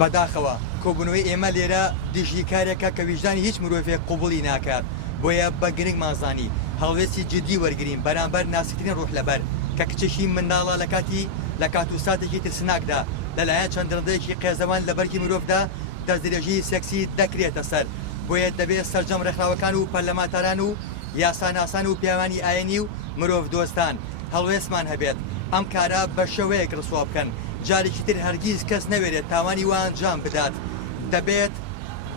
بەداخەوە کۆبوونەوەی ئێمە لێرە دژی کارێکە کە ویژدانی هیچ مرۆڤێک قوبوڵی ناکات بۆیە بە گرنگ مازانی هەڵوێستی جدی وەرگرین بەرامبەر ناسکترین ڕوح لەبەر کە کچێکی منداڵە لە کات و ساتێکی ترسناکدا لەلایەن چەند ڕندەیەکی قێزەوان لە بەرگی مرۆڤدا دەستدرێژی سێکسی دەکرێتە سەر بۆیە دەبێت سەرجەم ڕێکخراوەکان و پەرلەمانتاران و یاساناسان و پیاوانی ئاینی و مرۆڤ دۆستان هەڵوێستمان هەبێت ئەم کارە بە شێوەیەک ڕسوا بکەن جارێکی تر هەرگیز کەس نەوێرێت تاوانی وان ئەنجام بدات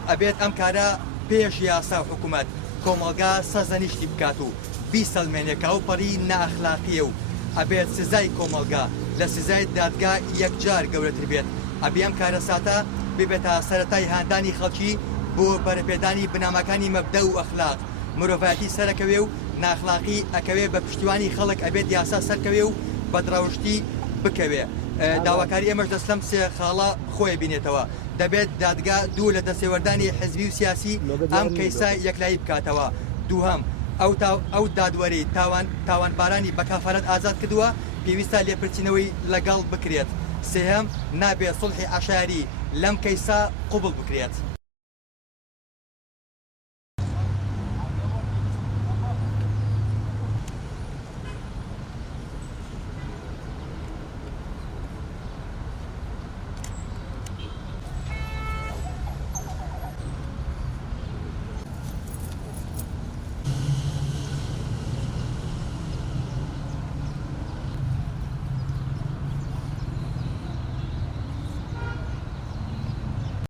ئەبێت ئەم کارە پێش یاسا و حکوومەت کۆمەڵگا سەرزەنیشتی بکات و بیسەلمێنێکە و پەڕی نائەخلاقیە و ئەبێت سزای کۆمەڵگا لە سزای دادگا یەکجار گەورەتر بێت ئەبێ ئەم کارە ساتە ببێتە سەرەتای هاندانی خەڵکی بۆ بەرەپێدانی بنامەکانی مەبدە و ئەخلاق مرۆڤایەتی سەرەکەوێ و ناخلاقی ئەکەوێ بە پشتیوانی خەڵک ئەبێت یاسا سەرکەوێ و بەدڕەوشتی بکەوێ داواکاری ئەمەش دەست لەم سێ خاڵە خۆی بینێتەوە دەبێت دادگا دوو لە دەسێوەردانی حزبی و سیاسی ئەم کەیسا یەکلایی بکاتەوە دووهەم ئەو دادوەری تاوانبارانی بە کافارەت ئازاد کردووە پێویستە لێپرچینەوەی لەگەڵ بکرێت سێهەم نابێت سڵحی عەشایری لەم کەیسا قوبڵ بکرێت